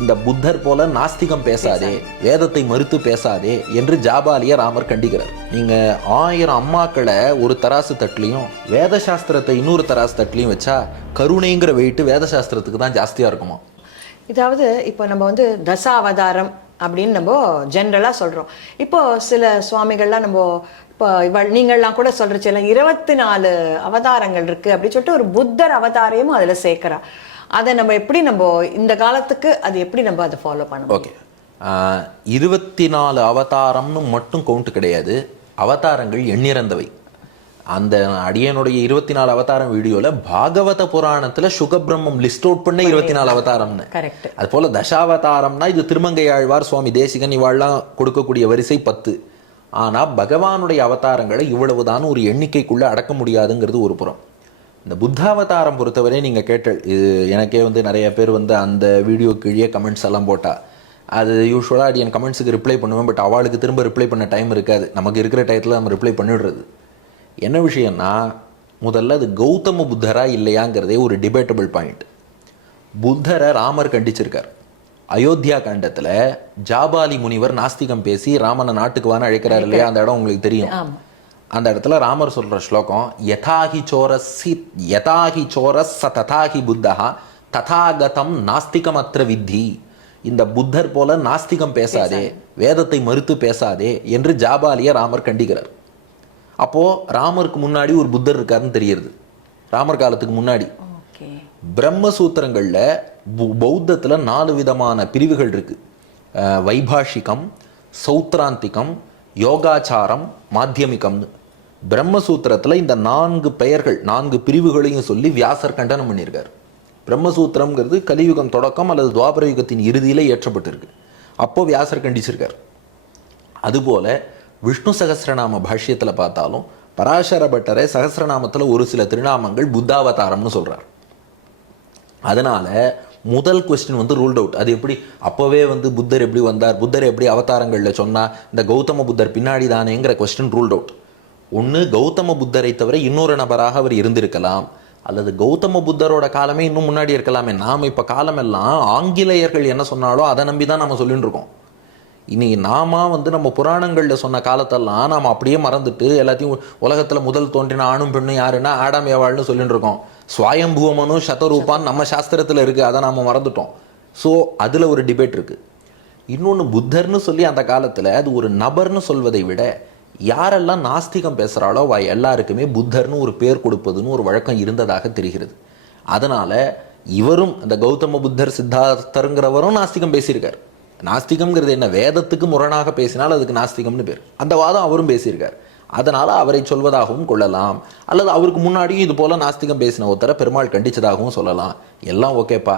இந்த புத்தர் போல நாஸ்திகம் பேசாதே, வேதத்தை மறுத்து பேசாதே என்று ஜாபாலிய ராமர் கண்டிக்கிறார். நீங்க 1000 அம்மாக்களை ஒரு தராசு தட்டுலையும் வேத சாஸ்திரத்தை இன்னொரு தராசு தட்டுலையும் வச்சா கருணைங்கிற வெயிட்டு வேத சாஸ்திரத்துக்கு தான் ஜாஸ்தியா இருக்குமா? இதாவது இப்போ நம்ம வந்து தசாவதாரம் அப்படின்னு நம்ம ஜென்ரலாக சொல்கிறோம். இப்போ சில சுவாமிகள்லாம் நம்ம இப்போ நீங்கள்லாம் கூட சொல்கிறச்சு 24 அவதாரங்கள் இருக்குது அப்படின்னு சொல்லிட்டு ஒரு புத்தர் அவதாரையும் அதில் சேர்க்குறா. அதை நம்ம எப்படி நம்ம இந்த காலத்துக்கு அது எப்படி நம்ம அதை ஃபாலோ பண்ணணும்? ஓகே, 24 அவதாரம்னு மட்டும் கவுண்ட் கிடையாது, அவதாரங்கள் எண்ணிறந்தவை. அந்த அடியனுடைய 24 அவதாரம் வீடியோல பாகவத புராணத்துல சுகபிரம்மம் லிஸ்ட் அவுட் பண்ண 24 அவதாரம்னு. அது போல தசாவதாரம்னா இது திருமங்கையாழ்வார், சுவாமி தேசிகன் இவாள்லாம் கொடுக்கக்கூடிய வரிசை 10. ஆனா பகவானுடைய அவதாரங்களை இவ்வளவுதான் ஒரு எண்ணிக்கைக்குள்ள அடக்க முடியாதுங்கிறது ஒரு புறம். இந்த புத்தாவதாரம் பொறுத்தவரை நீங்க கேட்டல், இது எனக்கே வந்து நிறைய பேர் வந்து அந்த வீடியோ கீழே கமெண்ட்ஸ் எல்லாம் போட்டா அது யூஸ்வலாக அடியன் கமெண்ட்ஸுக்கு ரிப்ளை பண்ணுவேன். பட் அவளுக்கு திரும்ப ரிப்ளை பண்ண டைம் இருக்காது. நமக்கு இருக்கிற டயத்தில் நம்ம ரிப்ளை பண்ணிடுறது. என்ன விஷயம்னா, முதல்ல அது கௌதம புத்தரா இல்லையாங்கிறதே ஒரு டிபேட்டபிள் பாயிண்ட். புத்தரை ராமர் கண்டிச்சிருக்கார். அயோத்தியா காண்டத்துல ஜாபாலி முனிவர் நாஸ்திகம் பேசி ராமனை நாட்டுக்கு வான்னு அழைக்கிறார் இல்லையா, அந்த இடம் உங்களுக்கு தெரியும். அந்த இடத்துல ராமர் சொல்ற ஸ்லோகம் யதாஹி சோரஸ் ச ததாஹி புத்தஹா ததாகதம் நாஸ்திகம் அத்ர வித்தி. இந்த புத்தர் போல நாஸ்திகம் பேசாதே, வேதத்தை மறுத்து பேசாதே என்று ஜாபாலிய ராமர் கண்டிக்கிறார். அப்போ ராமருக்கு முன்னாடி ஒரு புத்தர் இருக்காருன்னு தெரியுது. ராமர் காலத்துக்கு முன்னாடி பிரம்மசூத்திரங்கள்ல பௌத்தத்துல 4 விதமான பிரிவுகள் இருக்கு. வைபாஷிகம், சௌத்ராந்திகம், யோகாச்சாரம், மாத்தியமிகம்னு. பிரம்மசூத்திரத்துல இந்த 4 பெயர்கள் 4 பிரிவுகளையும் சொல்லி வியாசர் கண்டனம் பண்ணியிருக்கார். பிரம்மசூத்திரம்ங்கிறது கலியுகம் தொடக்கம் அல்லது துவாபர யுகத்தின் இறுதியில ஏற்றப்பட்டிருக்கு. அப்போ வியாசர் கண்டிச்சிருக்கார். அதுபோல விஷ்ணு சகஸ்ரநாம பாஷ்யத்தில் பார்த்தாலும் பராசர பட்டரை சகஸ்ரநாமத்தில் ஒரு சில திருநாமங்கள் புத்தாவதாரம்னு சொல்றார். அதனால முதல் கொஸ்டின் வந்து ரூல்ட் அவுட். அது எப்படி அப்போவே வந்து புத்தர் எப்படி வந்தார், புத்தர் எப்படி அவதாரங்களில் சொன்னா, இந்த கௌதம புத்தர் பின்னாடி தானேங்கிற கொஸ்டின் ரூல்ட் அவுட். ஒன்று கௌதம புத்தரை தவிர இன்னொரு நபராக அவர் இருந்திருக்கலாம், அல்லது கௌதம புத்தரோட காலமே இன்னும் முன்னாடி இருக்கலாமே. நாம் இப்போ காலமெல்லாம் ஆங்கிலேயர்கள் என்ன சொன்னாலும் அதை நம்பி தான் நம்ம சொல்லிட்டு இருக்கோம். இன்னைக்கு நாம வந்து நம்ம புராணங்களில் சொன்ன காலத்தெல்லாம் நாம் அப்படியே மறந்துட்டு எல்லாத்தையும் உலகத்தில் முதல் தோன்றின ஆணும் பெண்ணும் யாருன்னா ஆடாம் ஏவாள்னு சொல்லிட்டு இருக்கோம். ஸ்வயம்புவமனு சதரூபான் நம்ம சாஸ்திரத்தில் இருக்குது, அதை நாம் மறந்துட்டோம். ஸோ அதில் ஒரு டிபேட் இருக்குது. இன்னொன்று, புத்தர்னு சொல்லி அந்த காலத்தில் அது ஒரு நபர்னு சொல்வதை விட யாரெல்லாம் நாஸ்திகம் பேசுகிறாளோ எல்லாருக்குமே புத்தர்னு ஒரு பேர் கொடுப்பதுன்னு ஒரு வழக்கம் இருந்ததாக தெரிகிறது. அதனால் இவரும் அந்த கௌதம புத்தர் சித்தார்த்தருங்கிறவரும் நாஸ்திகம் பேசியிருக்கார். நாஸ்திகம்ங்கிறது என்ன, வேதத்துக்கு முரணாக பேசினால் அதுக்கு நாஸ்திகம்னு பேர். அந்த வாதம் அவரும் பேசியிருக்கார். அதனால் அவரை சொல்வதாகவும் கொள்ளலாம், அல்லது அவருக்கு முன்னாடியும் இது போல் நாஸ்திகம் பேசின ஒருத்தரை பெருமாள் கண்டிச்சதாகவும் சொல்லலாம். எல்லாம் ஓகேப்பா.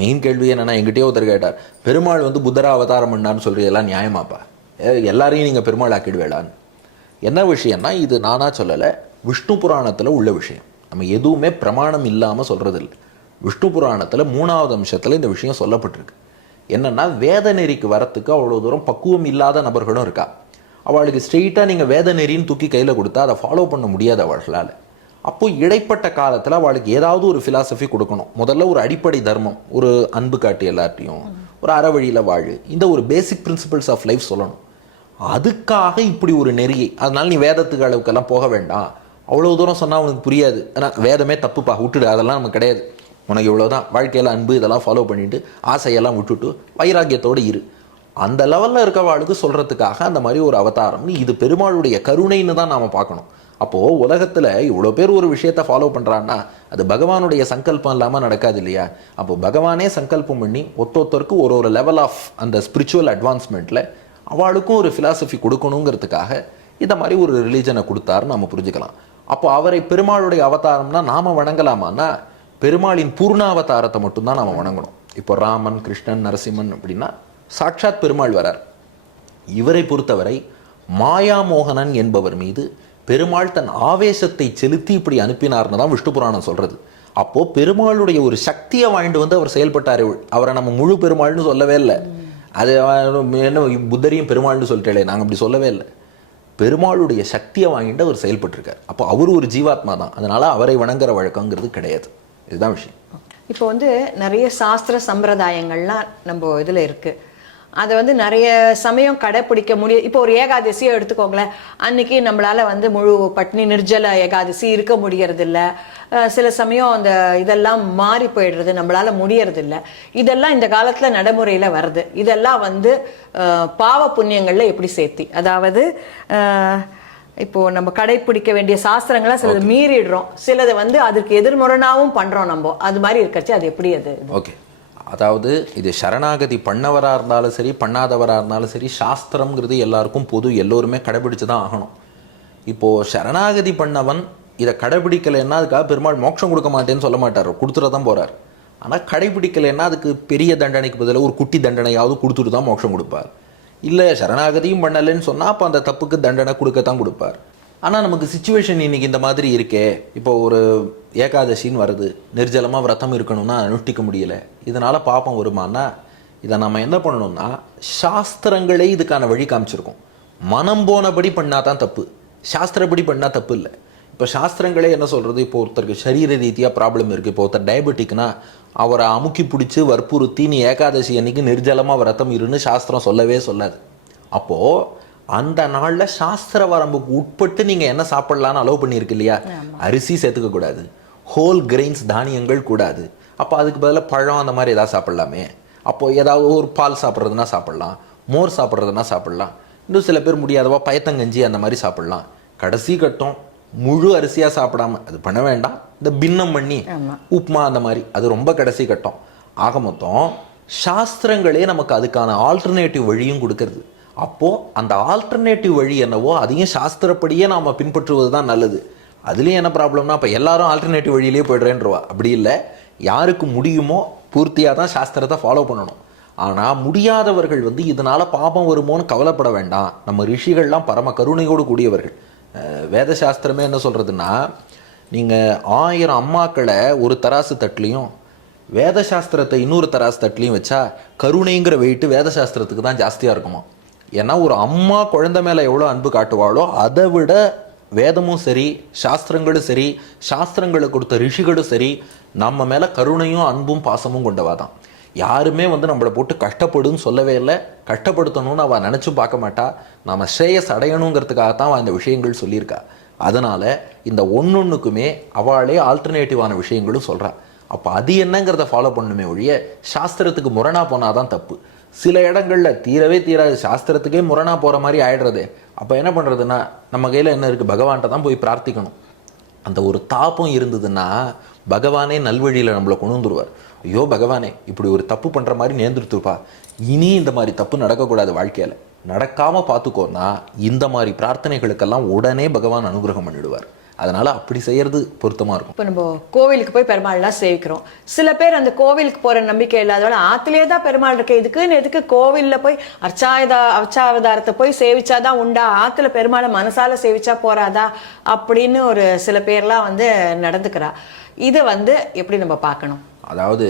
மெயின் கேள்வி என்னென்னா, எங்கிட்டே ஒருத்தர் கேட்டார், பெருமாள் வந்து புத்தரா அவதாரம் பண்ணான்னு சொல்கிறது எல்லாம் நியாயமாப்பா, எல்லாரையும் நீங்கள் பெருமாள் ஆக்கிடுவேளான்னு. என்ன விஷயம்னா, இது நானாக சொல்லலை, விஷ்ணு புராணத்தில் உள்ள விஷயம். நம்ம எதுவுமே பிரமாணம் இல்லாமல் சொல்கிறது இல்லை. விஷ்ணு புராணத்தில் 3வது அம்சத்தில் இந்த விஷயம் சொல்லப்பட்டிருக்கு. என்னென்னா, வேத நெறிக்கு வரத்துக்கு அவ்வளோ தூரம் பக்குவம் இல்லாத நபர்களும் இருக்கா. அவளுக்கு ஸ்ட்ரெயிட்டாக நீங்கள் வேத நெறின்னு தூக்கி கையில் கொடுத்தா அதை ஃபாலோ பண்ண முடியாது அவர்களால். அப்போது இடைப்பட்ட காலத்தில் அவளுக்கு ஏதாவது ஒரு ஃபிலாசபி கொடுக்கணும். முதல்ல ஒரு அடிப்படை தர்மம், ஒரு அன்பு காட்டி எல்லாத்தையும், ஒரு அறவழியில் வாழு, இந்த ஒரு பேசிக் பிரின்சிபல்ஸ் ஆஃப் லைஃப் சொல்லணும். அதுக்காக இப்படி ஒரு நெறியை, அதனால நீ வேதத்துக்கு அளவுக்கெல்லாம் போக வேண்டாம், அவ்வளோ தூரம் சொன்னால் உனக்கு புரியாது, ஆனால் வேதமே தப்புப்பா விட்டுடு, அதெல்லாம் நமக்கு கிடையாது, உனக்கு இவ்வளோதான், வாழ்க்கையில் அன்பு இதெல்லாம் ஃபாலோ பண்ணிவிட்டு ஆசையெல்லாம் விட்டுட்டு வைராக்கியத்தோடு இரு, அந்த லெவலில் இருக்கவாளுக்கு சொல்கிறதுக்காக அந்த மாதிரி ஒரு அவதாரம். இது பெருமாளுடைய கருணைன்னு தான் நாம் பார்க்கணும். அப்போது உலகத்தில் இவ்வளோ பேர் ஒரு விஷயத்தை ஃபாலோ பண்ணுறான்னா அது பகவானுடைய சங்கல்பம் இல்லாமல் நடக்காது இல்லையா. அப்போது பகவானே சங்கல்பம் பண்ணி ஒருத்தருக்கு ஒரு லெவல் ஆஃப் அந்த ஸ்பிரிச்சுவல் அட்வான்ஸ்மெண்ட்டில் அவளுக்கும் ஒரு ஃபிலாசபி கொடுக்கணுங்கிறதுக்காக இந்த மாதிரி ஒரு ரிலீஜனை கொடுத்தாருன்னு நம்ம புரிஞ்சுக்கலாம். அப்போ அவரை பெருமாளுடைய அவதாரம்னா நாம் வணங்கலாமான்னா பெருமாளின் பூர்ணாவதாரத்தை மட்டும்தான் நாம் வணங்கணும். இப்போ ராமன், கிருஷ்ணன், நரசிம்மன் அப்படின்னா சாட்சாத் பெருமாள் வரார். இவரை பொறுத்தவரை மாயாமோகனன் என்பவர் மீது பெருமாள் தன் ஆவேசத்தை செலுத்தி இப்படி அனுப்பினார்னு தான் விஷ்ணு புராணம் சொல்றது. அப்போ பெருமாளுடைய ஒரு சக்தியை வாங்கிட்டு வந்து அவர் செயல்பட்டார். அவரை நம்ம முழு பெருமாள்னு சொல்லவே இல்லை. அது என்ன புத்தரையும் பெருமாள்னு சொல்லிட்டே, நாங்கள் அப்படி சொல்லவே இல்லை. பெருமாளுடைய சக்தியை வாங்கிட்டு அவர் செயல்பட்டிருக்கார். அப்போ அவர் ஒரு ஜீவாத்மா தான். அதனால அவரை வணங்குற வழக்கங்கிறது கிடையாது. இதுதான் விஷயம். இப்போ வந்து நிறைய சாஸ்திர சம்பிரதாயங்கள்லாம் நம்ம இதில் இருக்குது. அதை வந்து நிறைய சமயம் கடைப்பிடிக்க முடியும். இப்போ ஒரு ஏகாதசியை எடுத்துக்கோங்களேன், அன்னைக்கு நம்மளால வந்து முழு பட்னி நிர்ஜல ஏகாதசி இருக்க முடியறதில்ல. சில சமயம் அந்த இதெல்லாம் மாறி போயிடுறது, நம்மளால முடியறதில்ல. இதெல்லாம் இந்த காலத்துல நடைமுறையில வருது. இதெல்லாம் வந்து பாவ புண்ணியங்கள்ல எப்படி சேர்த்தி, அதாவது இப்போ நம்ம கடைப்பிடிக்க வேண்டிய சாஸ்திரங்களை சிலது மீறிடுறோம், சிலதை வந்து அதுக்கு எதிர்முரணாவும் பண்றோம் நம்ம. அது மாதிரி இருக்கச்சு அது எப்படி அது? ஓகே, அதாவது இது சரணாகதி பண்ணவராக இருந்தாலும் சரி பண்ணாதவராக இருந்தாலும் சரி, சாஸ்திரம்ங்கிறது எல்லாருக்கும் பொது, எல்லோருமே கடைபிடிச்சு தான் ஆகணும். இப்போது சரணாகதி பண்ணவன் இதை கடைபிடிக்கலைன்னா அதுக்காக பெருமாள் மோட்சம் கொடுக்க மாட்டேன்னு சொல்ல மாட்டார், கொடுத்துட்டு தான் போகிறார். ஆனால் கடைபிடிக்கலைன்னா அதுக்கு பெரிய தண்டனைக்கு பதிலாக ஒரு குட்டி தண்டனையாவது கொடுத்துட்டு தான் மோட்சம் கொடுப்பார். இல்லை சரணாகதியும் பண்ணலைன்னு சொன்னால் அப்போ அந்த தப்புக்கு தண்டனை கொடுக்கத்தான் கொடுப்பார். ஆனால் நமக்கு சுச்சுவேஷன் இன்றைக்கி இந்த மாதிரி இருக்கே, இப்போ ஒரு ஏகாதசின்னு வருது, நிர்ஜலமாக விரதம் இருக்கணும்னா அனுஷ்டிக்க முடியல, இதனால் பாப்பம் வருமானா, இதை நம்ம என்ன பண்ணணும்னா சாஸ்திரங்களே இதுக்கான வழி காமிச்சிருக்கோம். மனம் போனபடி பண்ணால் தான் தப்பு, சாஸ்திரப்படி பண்ணால் தப்பு இல்லை. இப்போ சாஸ்திரங்களே என்ன சொல்கிறது, இப்போ ஒருத்தருக்கு சரீர ரீதியாக ப்ராப்ளம் இருக்குது, இப்போ ஒருத்தர் டயபெட்டிக்னா அவரை அமுக்கி பிடிச்சி வற்புறுத்தி நீ ஏகாதசி அன்னைக்கு நிர்ஜலமாக விரதம் இருன்னு சாஸ்திரம் சொல்லவே சொல்லாது. அப்போது அந்த நாளில் சாஸ்திர வரம்புக்கு உட்பட்டு நீங்கள் என்ன சாப்பிட்லான்னு அலோவ் பண்ணியிருக்கு இல்லையா, அரிசி சேர்த்துக்க கூடாது, ஹோல் கிரெயின்ஸ் தானியங்கள் கூடாது, அப்போ அதுக்கு பதிலாக பழம் அந்த மாதிரி ஏதாவது சாப்பிட்லாமே. அப்போது ஏதாவது ஒரு பால் சாப்பிட்றதுனா சாப்பிட்லாம், மோர் சாப்பிட்றதுனா சாப்பிட்லாம், இன்னும் சில பேர் முடியாதவா பயத்தங்கஞ்சி அந்த மாதிரி சாப்பிட்லாம். கடைசி கட்டம் முழு அரிசியாக சாப்பிடாம அது பண்ண வேண்டாம், இந்த பின்னம் பண்ணி உப்மா அந்த மாதிரி, அது ரொம்ப கடைசி கட்டம். ஆக மொத்தம் சாஸ்திரங்களே நமக்கு அதுக்கான ஆல்டர்னேட்டிவ் வழியும் கொடுக்கறது. அப்போது அந்த ஆல்டர்னேட்டிவ் வழி என்னவோ அதையும் சாஸ்திரப்படியே நாம் பின்பற்றுவது தான் நல்லது. அதுலேயும் என்ன ப்ராப்ளம்னா இப்போ எல்லாரும் ஆல்டர்னேட்டிவ் வழியிலே போய்டுறேன்றவா, அப்படி இல்லை. யாருக்கு முடியுமோ பூர்த்தியாக தான் சாஸ்திரத்தை ஃபாலோ பண்ணணும். ஆனால் முடியாதவர்கள் வந்து இதனால் பாபம் வருமோன்னு கவலைப்பட வேண்டாம். நம்ம ரிஷிகள்லாம் பரம கருணையோடு கூடியவர்கள். வேத சாஸ்திரமே என்ன சொல்கிறதுன்னா, நீங்கள் 1000 அம்மாக்களை ஒரு தராசு தட்டுலையும் வேத சாஸ்திரத்தை இன்னொரு தராசு தட்டுலையும் வச்சா கருணைங்கிற வெயிட்டு வேத சாஸ்திரத்துக்கு தான் ஜாஸ்தியாக இருக்குமா. ஏன்னா ஒரு அம்மா குழந்தை மேலே எவ்வளோ அன்பு காட்டுவாளோ அதை விட வேதமும் சரி சாஸ்திரங்களும் சரி சாஸ்திரங்களை கொடுத்த ரிஷிகளும் சரி நம்ம மேலே கருணையும் அன்பும் பாசமும் கொண்டவா தான். யாருமே வந்து நம்மளை போட்டு கஷ்டப்படுன்னு சொல்லவே இல்லை, கஷ்டப்படுத்தணும்னு அவள் நினச்சும் பார்க்க மாட்டா. நாம் ஸ்ரேயஸ் அடையணுங்கிறதுக்காகத்தான் அவள் இந்த விஷயங்கள் சொல்லியிருக்கா. அதனால் இந்த ஒன்னொன்றுக்குமே அவளே ஆல்டர்னேட்டிவான விஷயங்களும் சொல்கிறா. அப்போ அது என்னங்கிறத ஃபாலோ பண்ணணுமே ஒழிய சாஸ்திரத்துக்கு முரணாக போனால் தான் தப்பு. சில இடங்களில் தீரவே தீராது, சாஸ்திரத்துக்கே முரணாக போகிற மாதிரி ஆயிடுறது. அப்போ என்ன பண்ணுறதுன்னா நம்ம கையில் என்ன இருக்குது, பகவான்கிட்ட தான் போய் பிரார்த்திக்கணும். அந்த ஒரு தாபம் இருந்ததுன்னா பகவானே நல்வழியில் நம்மளை கொண்டு வந்துடுவார். ஐயோ பகவானே இப்படி ஒரு தப்பு பண்ணுற மாதிரி நேர்ந்துருத்துப்பா, இனி இந்த மாதிரி தப்பு நடக்கக்கூடாது, வாழ்க்கையில் நடக்காமல் பார்த்துக்கோன்னா இந்த மாதிரி பிரார்த்தனைகளுக்கெல்லாம் உடனே பகவான் அனுகிரகம் பண்ணிடுவார். அதனால் அப்படி செய்கிறது பொருத்தமாக இருக்கும். இப்போ நம்ம கோவிலுக்கு போய் பெருமாள்லாம் சேவிக்கிறோம். சில பேர் அந்த கோவிலுக்கு போகிற நம்பிக்கை இல்லாதவங்க ஆற்றுலேயே தான் பெருமாள் இருக்கு, இதுக்குன்னு எதுக்கு கோவிலில் போய் அர்ச்சாவதாரத்தை போய் சேவிச்சாதான் உண்டா, ஆற்றுல பெருமாளை மனசால சேவிச்சா போறாதா அப்படின்னு ஒரு சில பேர்லாம் வந்து நடந்துக்கிறா. இதை வந்து எப்படி நம்ம பார்க்கணும்? அதாவது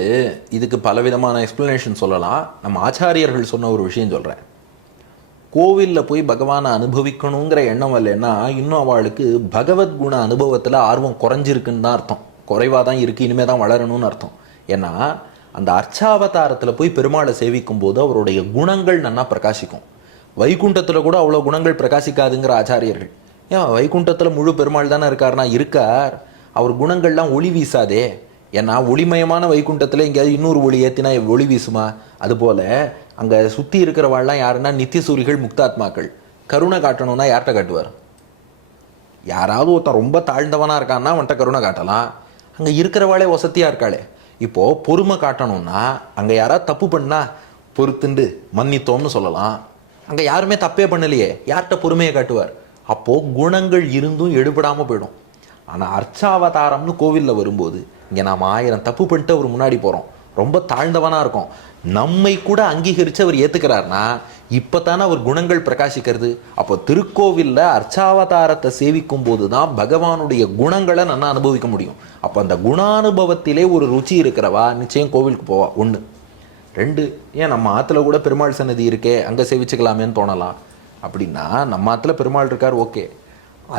இதுக்கு பலவிதமான எக்ஸ்பிளனேஷன் சொல்லலாம். நம்ம ஆச்சாரியர்கள் சொன்ன ஒரு விஷயம் சொல்கிறேன். கோவிலில் போய் பகவானை அனுபவிக்கணுங்கிற எண்ணம் இல்லைன்னா இன்னும் அவளுக்கு பகவத்குண அனுபவத்தில் ஆர்வம் குறைஞ்சிருக்குன்னு தான் அர்த்தம், குறைவாக தான் இருக்குது, இனிமேல் தான் வளரணும்னு அர்த்தம். ஏன்னா அந்த அர்ச்சாவதாரத்தில் போய் பெருமாளை சேவிக்கும் போது அவருடைய குணங்கள் நன்னா பிரகாசிக்கும். வைகுண்டத்தில் கூட அவ்வளோ குணங்கள் பிரகாசிக்காதுங்கிற ஆச்சாரியர்கள். ஏன் வைகுண்டத்தில் முழு பெருமாள் தானே இருக்காருனா இருக்கார், அவர் குணங்கள்லாம் ஒளி வீசாதே. ஏன்னா ஒளிமயமான வைகுண்டத்தில் எங்கேயாவது இன்னொரு ஒளி ஏற்றினா ஒளி வீசுமா? அதுபோல் அங்கே சுற்றி இருக்கிறவாள்லாம் யாருன்னா நித்தியசூரிகள் முக்தாத்மாக்கள். கருணை காட்டணும்னா யார்கிட்ட காட்டுவார்? யாராவது ஒருத்தன் ரொம்ப தாழ்ந்தவனாக இருக்கான்னா அவன்கிட்ட கருணை காட்டலாம். அங்கே இருக்கிறவாளே வசதியாக இருக்காளே. இப்போது பொறுமை காட்டணும்னா அங்கே யாராவது தப்பு பண்ணால் பொறுத்துண்டு மன்னித்தோம்னு சொல்லலாம். அங்கே யாருமே தப்பே பண்ணலையே, யார்கிட்ட பொறுமையை காட்டுவார்? அப்போது குணங்கள் இருந்தும் எடுபடாமல் போயிடும். ஆனால் அர்ச்சாவதாரம்னு கோவிலில் வரும்போது இங்கே நாம் 1000 தப்பு பண்ணிட்டு அவர் முன்னாடி போகிறோம், ரொம்ப தாழ்ந்தவனாக இருக்கும், நம்மை கூட அங்கீகரித்து அவர் ஏற்றுக்கிறார்னா இப்போ தானே அவர் குணங்கள் பிரகாசிக்கிறது. அப்போ திருக்கோவிலில் அர்ச்சாவதாரத்தை சேவிக்கும் போது தான் பகவானுடைய குணங்களை நல்லா அனுபவிக்க முடியும். அப்போ அந்த குணானுபவத்திலே ஒரு ருச்சி இருக்கிறவா நிச்சயம் கோவிலுக்கு போவா. 1. 2, ஏன் நம்ம ஆற்றுல கூட பெருமாள் சன்னதி இருக்கே அங்கே சேவிச்சுக்கலாமேன்னு தோணலாம். அப்படின்னா நம்ம ஆற்றுல பெருமாள் இருக்கார், ஓகே.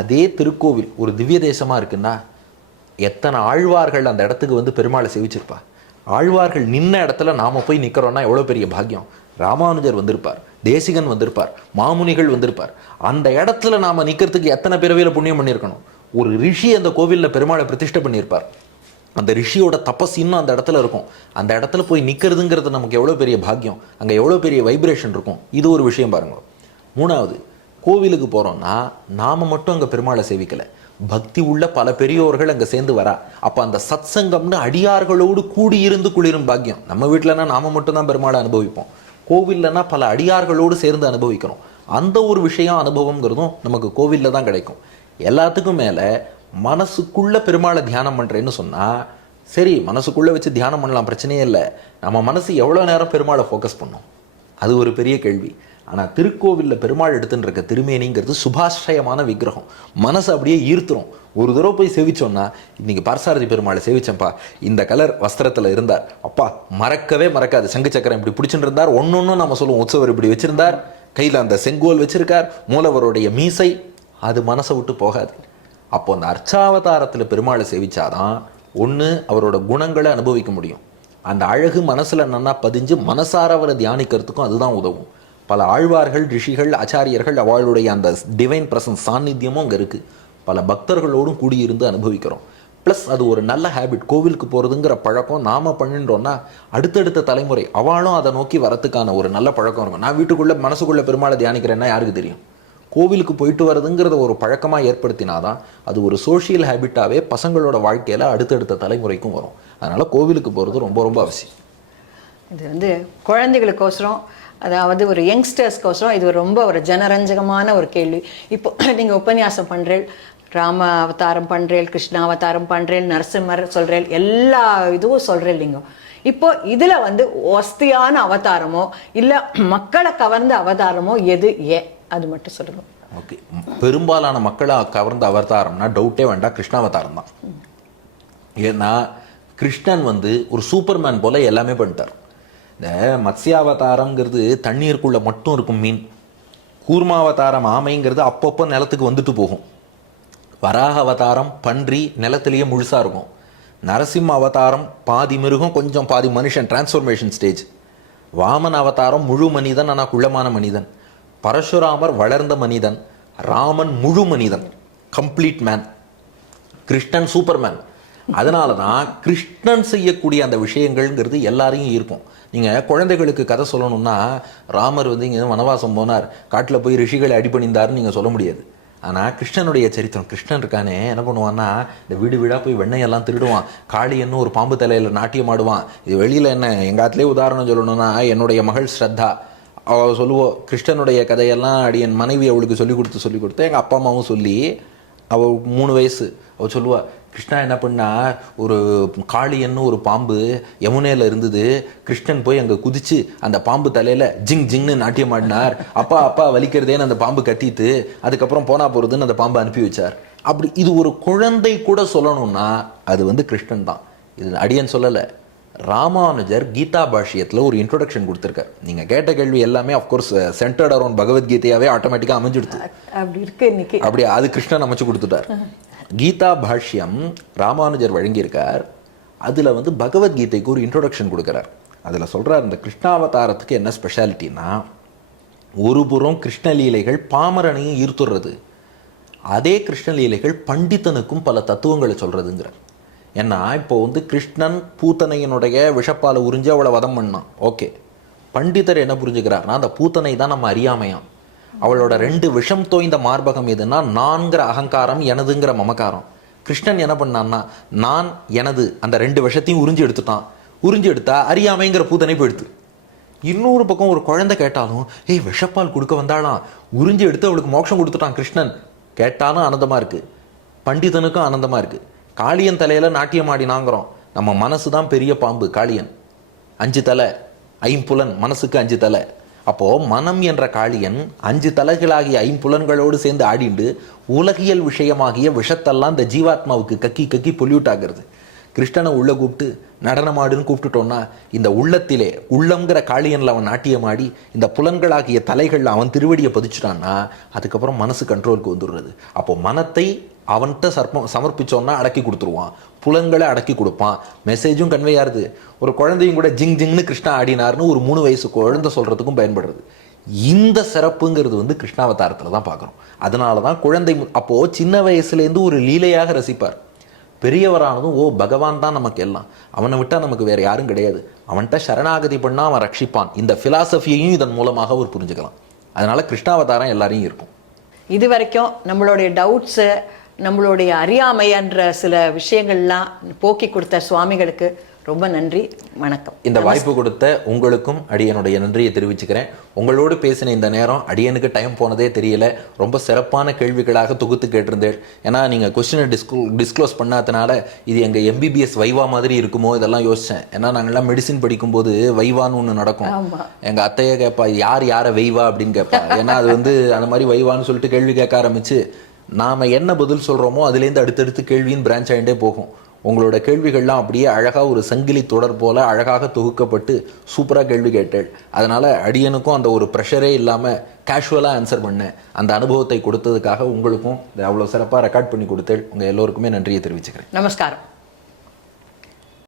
அதே திருக்கோவில் ஒரு திவ்ய தேசமாக இருக்குன்னா எத்தனை ஆழ்வார்கள் அந்த இடத்துக்கு வந்து பெருமாளை சேவிச்சிருப்பா. ஆழ்வார்கள் நின்ன இடத்துல நாம போய் நிற்கிறோன்னா எவ்வளோ பெரிய பாக்கியம். ராமானுஜர் வந்திருப்பார், தேசிகன் வந்திருப்பார், மாமுனிகள் வந்திருப்பார். அந்த இடத்துல நாம நிற்கிறதுக்கு எத்தனை பிறவியில் புண்ணியம் பண்ணியிருக்கணும். ஒரு ரிஷி அந்த கோவிலில் பெருமாளை பிரதிஷ்டை பண்ணியிருப்பார். அந்த ரிஷியோட தபஸ் இன்னும் அந்த இடத்துல இருக்கும். அந்த இடத்துல போய் நிற்கிறதுங்கிறது நமக்கு எவ்வளோ பெரிய பாக்கியம். அங்கே எவ்வளோ பெரிய வைப்ரேஷன் இருக்கும். இது ஒரு விஷயம் பாருங்க. மூணாவது, கோவிலுக்கு போகிறோம்னா நாம் மட்டும் அங்கே பெருமாளை சேவிக்கலை, பக்தி உள்ள பல பெரியோர்கள் அங்கே சேர்ந்து வரா. அப்போ அந்த சத் சங்கம்னு அடியார்களோடு கூடியிருந்து குளிரும் பாக்கியம். நம்ம வீட்டிலனா நாம மட்டும்தான் பெருமாளை அனுபவிப்போம். கோவில்லனா பல அடியார்களோடு சேர்ந்து அனுபவிக்கிறோம். அந்த ஒரு விஷயம் அனுபவங்கிறதும் நமக்கு கோவிலில் தான் கிடைக்கும். எல்லாத்துக்கும் மேலே மனசுக்குள்ளே பெருமாளை தியானம் பண்ணுறேன்னு சொன்னால், சரி மனசுக்குள்ளே வச்சு தியானம் பண்ணலாம், பிரச்சனையே இல்லை. நம்ம மனசு எவ்வளோ நேரம் பெருமாளை ஃபோக்கஸ் பண்ணோம், அது ஒரு பெரிய கேள்வி. ஆனால் திருக்கோவிலில் பெருமாள் எடுத்துன்னு இருக்க திருமேனிங்கிறது சுபாஷ்ரயமான விக்கிரகம். மனசு அப்படியே ஈர்த்துரும். ஒரு தடவை போய் சேவிச்சோன்னா, இன்னைக்கு பார்சாரதி பெருமாளை சேவிச்சேன்ப்பா, இந்த கலர் வஸ்திரத்தில் இருந்தார், அப்பா மறக்கவே மறக்காது. சங்கு சக்கரம் இப்படி பிடிச்சிட்டு இருந்தார், ஒன்னொன்னும் நம்ம சொல்லுவோம். உற்சவர் இப்படி வச்சிருந்தார், கையில் அந்த செங்கோல் வச்சிருக்கார், மூலவருடைய மீசை, அது மனசை விட்டு போகாது. அப்போ அந்த அர்ச்சாவதாரத்தில் பெருமாளை சேவிச்சாதான் ஒன்று அவரோட குணங்களை அனுபவிக்க முடியும். அந்த அழகு மனசில் நன்னா பதிஞ்சு மனசார அவரை தியானிக்கிறதுக்கும் அதுதான் உதவும். பல ஆழ்வார்கள், ரிஷிகள், ஆச்சாரியர்கள், அவளுடைய அந்த டிவைன் பிரசன்ஸ் சாநித்தியமும் அங்கே இருக்குது. பல பக்தர்களோடும் கூடியிருந்து அனுபவிக்கிறோம். ப்ளஸ் அது ஒரு நல்ல ஹேபிட். கோவிலுக்கு போகிறதுங்கிற பழக்கம் நாம் பண்ணிட்டோன்னா அடுத்தடுத்த தலைமுறை அவளும் அதை நோக்கி வரத்துக்கான ஒரு நல்ல பழக்கம் இருக்கும். நான் வீட்டுக்குள்ளே மனசுக்குள்ளே பெருமாளை தியானிக்கிறேன்னா யாருக்கு தெரியும்? கோவிலுக்கு போயிட்டு வரதுங்கிறத ஒரு பழக்கமாக ஏற்படுத்தினாதான் அது ஒரு சோஷியல் ஹேபிட்டாகவே பசங்களோட வாழ்க்கையில் அடுத்தடுத்த தலைமுறைக்கும் வரும். அதனால் கோவிலுக்கு போகிறது ரொம்ப ரொம்ப அவசியம். இது வந்து குழந்தைகளுக்கோசரம், அதாவது ஒரு யங்ஸ்டர்ஸ்க்கோசரம் இது ரொம்ப ஒரு ஜனரஞ்சகமான ஒரு கேள்வி. இப்போ நீங்கள் உபன்யாசம் பண்ணுறேன், ராம அவதாரம் பண்ணுறேன், கிருஷ்ண அவதாரம் பண்ணுறேன், நரசிம்மர் சொல்கிறேன், எல்லா இதுவும் சொல்கிறேன். நீங்கள் இப்போ இதில் வந்து ஒஸ்தியான அவதாரமோ இல்லை மக்களை கவர்ந்த அவதாரமோ எது, அது மட்டும் சொல்லுங்க. ஓகே, பெரும்பாலான மக்களை கவர்ந்த அவதாரம்னா டவுட்டே வேண்டாம், கிருஷ்ணாவதாரம் தான். ஏன்னா கிருஷ்ணன் வந்து ஒரு சூப்பர்மேன் போல எல்லாமே பண்ணிட்டார். இந்த மத்ஸ்யாவதாரங்கிறது தண்ணீருக்குள்ளே மட்டும் இருக்கும் மீன். கூர்மாவதாரம் ஆமைங்கிறது அப்பப்போ நிலத்துக்கு வந்துட்டு போகும். வராக அவதாரம் பன்றி நிலத்திலேயே முழுசாக இருக்கும். நரசிம்ம அவதாரம் பாதி மிருகம் கொஞ்சம் பாதி மனுஷன், டிரான்ஸ்ஃபர்மேஷன் ஸ்டேஜ். வாமன் அவதாரம் முழு மனிதன் ஆனால் குள்ளமான மனிதன். பரசுராமர் வளர்ந்த மனிதன். ராமன் முழு மனிதன், கம்ப்ளீட் மேன். கிருஷ்ணன் சூப்பர்மேன். அதனால தான் கிருஷ்ணன் செய்யக்கூடிய அந்த விஷயங்கள்ங்கிறது எல்லாரையும் இருக்கும். நீங்கள் குழந்தைகளுக்கு கதை சொல்லணும்னா, ராமர் வந்து இங்கே வனவாசம் போனார், காட்டில் போய் ரிஷிகளை அடிபணிந்தார்னு நீங்கள் சொல்ல முடியாது. ஆனால் கிருஷ்ணனுடைய சரித்திரம், கிருஷ்ணன் இருக்கானே என்ன பண்ணுவான்னா, இந்த வீடு வீடாக போய் வெண்ணையெல்லாம் திருடுவான், காளியன்னு ஒரு பாம்பு தலையில் நாட்டியம் ஆடுவான். இது வெளியில் என்ன, எங்கள் ஆத்திலே உதாரணம் சொல்லணும்னா, என்னுடைய மகள் ஸ்ரத்தா, அவள் சொல்லுவோம் கிருஷ்ணனுடைய கதையெல்லாம் அடி என் மனைவி அவளுக்கு சொல்லி கொடுத்து எங்கள் அப்பா அம்மாவும் சொல்லி, அவள் 3 வயசு, அவள் சொல்லுவாள், கிருஷ்ணா என்ன பண்ணா, ஒரு காளியன்னு ஒரு பாம்பு யமுனையில் இருந்தது, கிருஷ்ணன் போய் அங்கே குதிச்சு அந்த பாம்பு தலையில் ஜிங் ஜிங்னு நாட்டியம் ஆடினார், அப்பா வலிக்கிறதேன்னு அந்த பாம்பு கத்திட்டு அதுக்கப்புறம் போனா போகிறதுன்னு அந்த பாம்பை அனுப்பி வச்சார். அப்படி இது ஒரு குழந்தை கூட சொல்லணும்னா அது வந்து கிருஷ்ணன் தான். இது அடியன் சொல்லலை, ராமானுஜர் கீதா பாஷ்யத்தில் ஒரு இன்ட்ரோடக்ஷன் கொடுத்துருக்கார். நீங்கள் கேட்ட கேள்வி எல்லாமே அஃப்கோர்ஸ் சென்டர்ட் அரௌண்ட் பகவத்கீதையாவே ஆட்டோமேட்டிக்காக அமைஞ்சிடுது. அப்படி இருக்கு இன்னைக்கு, அப்படி அது கிருஷ்ணன் அமைச்சு கொடுத்துட்டார். கீதா பாஷ்யம் ராமானுஜர் வழங்கியிருக்கார். அதில் வந்து பகவத்கீதைக்கு ஒரு இன்ட்ரோடக்ஷன் கொடுக்குறார். அதில் சொல்கிறார், இந்த கிருஷ்ணாவதாரத்துக்கு என்ன ஸ்பெஷாலிட்டின்னா, ஒரு புறம் கிருஷ்ணலீலைகள் பாமரனையும் ஈர்த்துடுறது, அதே கிருஷ்ணலீலைகள் பண்டிதனுக்கும் பல தத்துவங்களை சொல்கிறதுங்கிறார். ஏன்னா இப்போ வந்து கிருஷ்ணன் பூத்தனையினுடைய விஷப்பாலை உறிஞ்சி அவளை வதம் பண்ணான், ஓகே. பண்டிதர் என்ன புரிஞ்சுக்கிறார்னா, அந்த பூத்தனை தான் நம்ம அறியாமையாம். அவளோட 2 விஷம் தோய்ந்த மார்பகம் எதுன்னா, நான்கிற அகங்காரம், எனதுங்கிற மமக்காரம். கிருஷ்ணன் என்ன பண்ணான்னா, நான் எனது அந்த 2 விஷத்தையும் உறிஞ்சி எடுத்துட்டான். உறிஞ்சி எடுத்தா அறியாமைங்கிற பூத்தனை போயிடுத்து. இன்னொரு பக்கம் ஒரு குழந்தை கேட்டாலும், ஏய் விஷப்பால் கொடுக்க வந்தாலாம், உறிஞ்சி எடுத்து அவளுக்கு மோட்சம் கொடுத்துட்டான் கிருஷ்ணன், கேட்டாலும் ஆனந்தமாக இருக்குது, பண்டிதனுக்கும் ஆனந்தமாக இருக்குது. காளியன் தலையில் நாட்டியம் ஆடினாங்கிறோம். நம்ம மனசு தான் பெரிய பாம்பு. காளியன் 5 தலை, 5 புலன், மனசுக்கு 5 தலை. அப்போது மனம் என்ற காளியன் 5 தலைகளாகிய 5 புலன்களோடு சேர்ந்து ஆடிண்டு உலகியல் விஷயமாகிய விஷத்தெல்லாம் இந்த ஜீவாத்மாவுக்கு கக்கி பொல்யூட் ஆகிறது. கிருஷ்ணனை உள்ளே கூப்பிட்டு நடனமாடுன்னு கூப்பிட்டுட்டோன்னா, இந்த உள்ளத்திலே உள்ளங்கிற காளியனில் அவன் நாட்டியமாடி இந்த புலன்களாகிய தலைகளில் அவன் திருவடியை பதிச்சுட்டான்னா அதுக்கப்புறம் மனசு கண்ட்ரோலுக்கு வந்துடுறது. அப்போது மனத்தை அவன்கிட்ட சமர்ப்பிச்சோன்னா அடக்கி கொடுத்துருவான், புலன்களை அடக்கி கொடுப்பான், மெசேஜும் கன்வே ஆகுது. ஒரு குழந்தையும் கூட ஜிங் ஜிங்னு கிருஷ்ணா ஆடினார்னு ஒரு 3 வயசு குழந்தை சொல்கிறதுக்கும் பயன்படுறது. இந்த சிறப்புங்கிறது வந்து கிருஷ்ணாவதாரத்தில் தான் பார்க்குறோம். அதனால தான் குழந்தை அப்போது சின்ன வயசுலேருந்து ஒரு லீலையாக ரசிப்பார். பெரியவரானதும் ஓ பகவான் தான் நமக்கு எல்லாம், அவனை விட்டால் நமக்கு வேறு யாரும் கிடையாது, அவன்கிட்ட சரணாகதி பண்ணால் அவன் ரட்சிப்பான். இந்த ஃபிலாசபியையும் இதன் மூலமாக அவர் புரிஞ்சுக்கலாம். அதனால கிருஷ்ணாவதாரம் எல்லாரையும் இருக்கும். இது வரைக்கும் நம்மளுடைய டவுட்ஸு, நம்மளுடைய அறியாமைன்ற சில விஷயங்கள்லாம் போக்கி கொடுத்த சுவாமிகளுக்கு ரொம்ப நன்றி, வணக்கம். இந்த வாய்ப்பு கொடுத்த உங்களுக்கும் அடியனுடைய நன்றியை தெரிவிச்சுக்கிறேன். உங்களோடு பேசின இந்த நேரம் அடியனுக்கு டைம் போனதே தெரியல. ரொம்ப சிறப்பான கேள்விகளாக தொகுத்து கேட்டிருந்தேன். ஏன்னா நீங்கள் கொஸ்டினை டிஸ்க்ளோஸ் பண்ணாதனால இது எங்கள் MBBS வைவா மாதிரி இருக்குமோ இதெல்லாம் யோசித்தேன். ஏன்னா நாங்கள்லாம் மெடிசின் படிக்கும்போது வைவான்னு ஒன்று நடக்கும். எங்கள் அத்தையை கேட்பா யாரை வைவா அப்படின்னு கேட்பா. ஏன்னா அது வந்து அந்த மாதிரி வைவான்னு சொல்லிட்டு கேள்வி கேட்க ஆரம்பிச்சு நாம் என்ன பதில் சொல்கிறோமோ அதுலேருந்து அடுத்தடுத்து கேள்வியின் பிரான்ச் ஆகிட்டே போகும். உங்களோட கேள்விகள்லாம் அப்படியே அழகாக ஒரு சங்கிலி தொடர் போல் அழகாக தொகுக்கப்பட்டு சூப்பராக கேள்வி கேட்டேள். அதனால் அடியனுக்கும் அந்த ஒரு ப்ரெஷரே இல்லாமல் கேஷுவலாக ஆன்சர் பண்ணேன். அந்த அனுபவத்தை கொடுத்ததுக்காக உங்களுக்கும் அவ்வளோ சிறப்பாக ரெக்கார்ட் பண்ணி கொடுத்தேள். உங்கள் எல்லோருக்குமே நன்றியை தெரிவிச்சுக்கிறேன். நமஸ்காரம்.